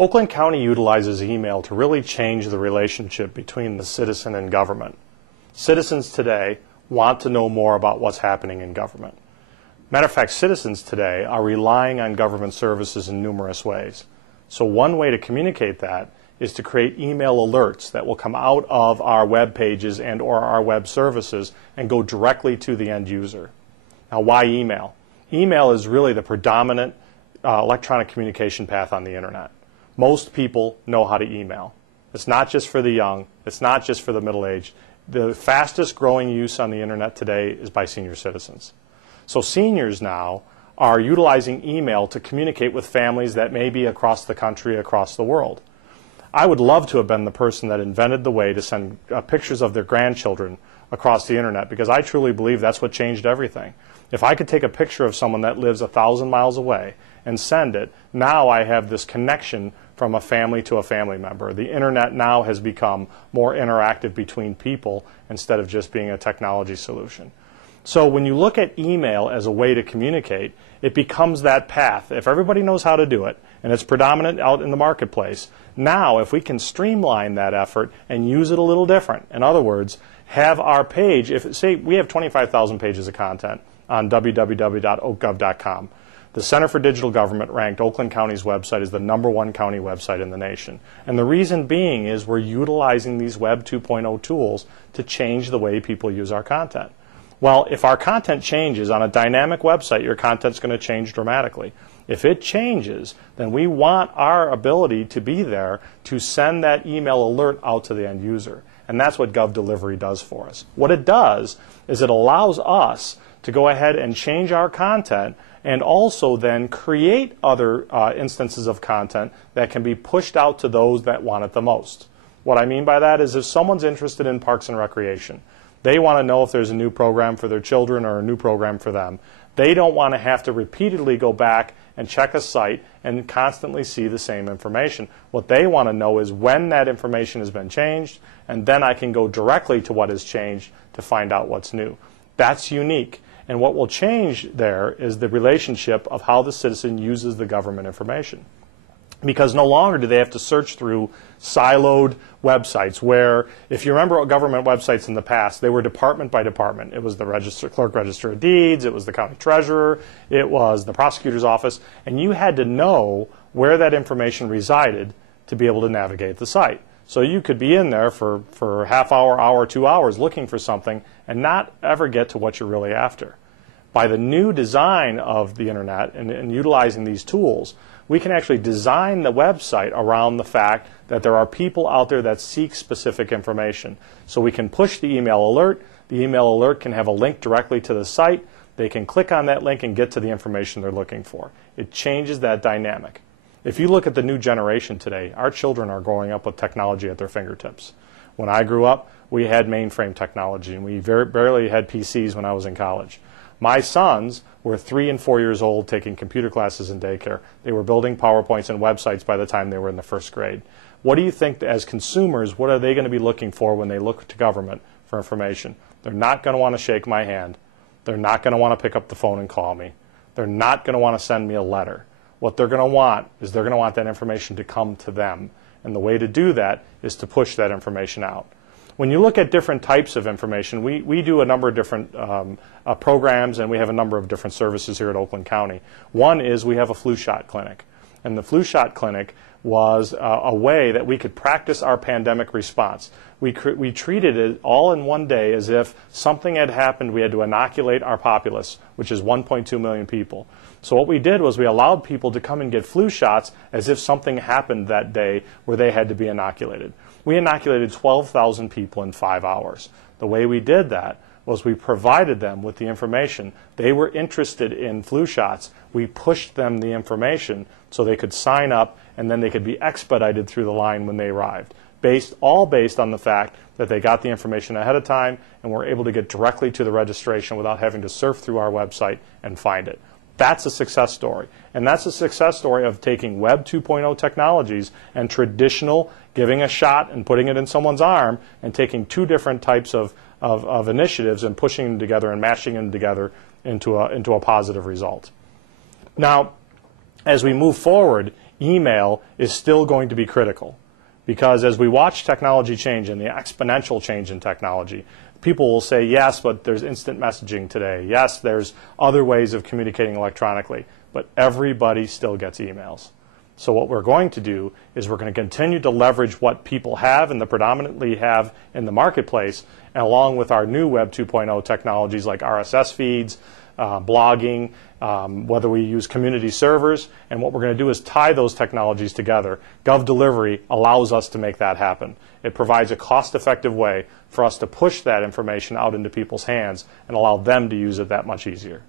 Oakland County utilizes email to really change the relationship between the citizen and government. Citizens today want to know more about what's happening in government. Matter of fact, citizens today are relying on government services in numerous ways. So one way to communicate that is to create email alerts that will come out of our web pages and or our web services and go directly to the end user. Now, why email? Email is really the predominant electronic communication path on the internet. Most people know how to email. It's not just for the young. It's not just for the middle-aged. The fastest growing use on the internet today is by senior citizens. So seniors now are utilizing email to communicate with families that may be across the country, across the world. I would love to have been the person that invented the way to send pictures of their grandchildren across the internet, because I truly believe that's what changed everything. If I could take a picture of someone that lives 1,000 miles away and send it, now I have this connection from a family to a family member. The internet now has become more interactive between people instead of just being a technology solution. So when you look at email as a way to communicate, it becomes that path. If everybody knows how to do it, and it's predominant out in the marketplace, now if we can streamline that effort and use it a little different, in other words, have our page, say we have 25,000 pages of content on www.oakgov.com. The Center for Digital Government ranked Oakland County's website as the #1 county website in the nation. And the reason being is we're utilizing these Web 2.0 tools to change the way people use our content. Well, if our content changes on a dynamic website, your content's going to change dramatically. If it changes, then we want our ability to be there to send that email alert out to the end user. And that's what GovDelivery does for us. What it does is it allows us to go ahead and change our content and also then create other instances of content that can be pushed out to those that want it the most. What I mean by that is if someone's interested in parks and recreation, they want to know if there's a new program for their children or a new program for them. They don't want to have to repeatedly go back and check a site and constantly see the same information. What they want to know is when that information has been changed, and then I can go directly to what has changed to find out what's new. That's unique. And what will change there is the relationship of how the citizen uses the government information. Because no longer do they have to search through siloed websites where, if you remember government websites in the past, they were department by department. It was the clerk register of deeds, it was the county treasurer, it was the prosecutor's office, and you had to know where that information resided to be able to navigate the site. So you could be in there for a half hour, 2 hours looking for something and not ever get to what you're really after. By the new design of the internet and utilizing these tools, we can actually design the website around the fact that there are people out there that seek specific information. So we can push the email alert. The email alert can have a link directly to the site. They can click on that link and get to the information they're looking for. It changes that dynamic. If you look at the new generation today, our children are growing up with technology at their fingertips. When I grew up, we had mainframe technology, and we barely had PCs when I was in college. My sons were 3 and 4 years old taking computer classes in daycare. They were building PowerPoints and websites by the time they were in the first grade. What do you think, as consumers, what are they going to be looking for when they look to government for information? They're not going to want to shake my hand. They're not going to want to pick up the phone and call me. They're not going to want to send me a letter. What they're going to want is they're going to want that information to come to them. And the way to do that is to push that information out. When you look at different types of information, we do a number of different programs, and we have a number of different services here at Oakland County. One is we have a flu shot clinic. And the flu shot clinic was a way that we could practice our pandemic response. We treated it all in one day as if something had happened. We had to inoculate our populace, which is 1.2 million people. So what we did was we allowed people to come and get flu shots as if something happened that day where they had to be inoculated. We inoculated 12,000 people in 5 hours. The way we did that was we provided them with the information. They were interested in flu shots. We pushed them the information so they could sign up, and then they could be expedited through the line when they arrived. All based on the fact that they got the information ahead of time and were able to get directly to the registration without having to surf through our website and find it. That's a success story. And that's a success story of taking Web 2.0 technologies and traditional, giving a shot and putting it in someone's arm, and taking two different types of initiatives and pushing them together and mashing them together into a positive result. Now, as we move forward, email is still going to be critical. Because as we watch technology change and the exponential change in technology, people will say, yes, but there's instant messaging today. Yes, there's other ways of communicating electronically. But everybody still gets emails. So what we're going to do is we're going to continue to leverage what people have and predominantly have in the marketplace, and along with our new Web 2.0 technologies like RSS feeds, blogging, whether we use community servers, and what we're going to do is tie those technologies together. GovDelivery allows us to make that happen. It provides a cost-effective way for us to push that information out into people's hands and allow them to use it that much easier.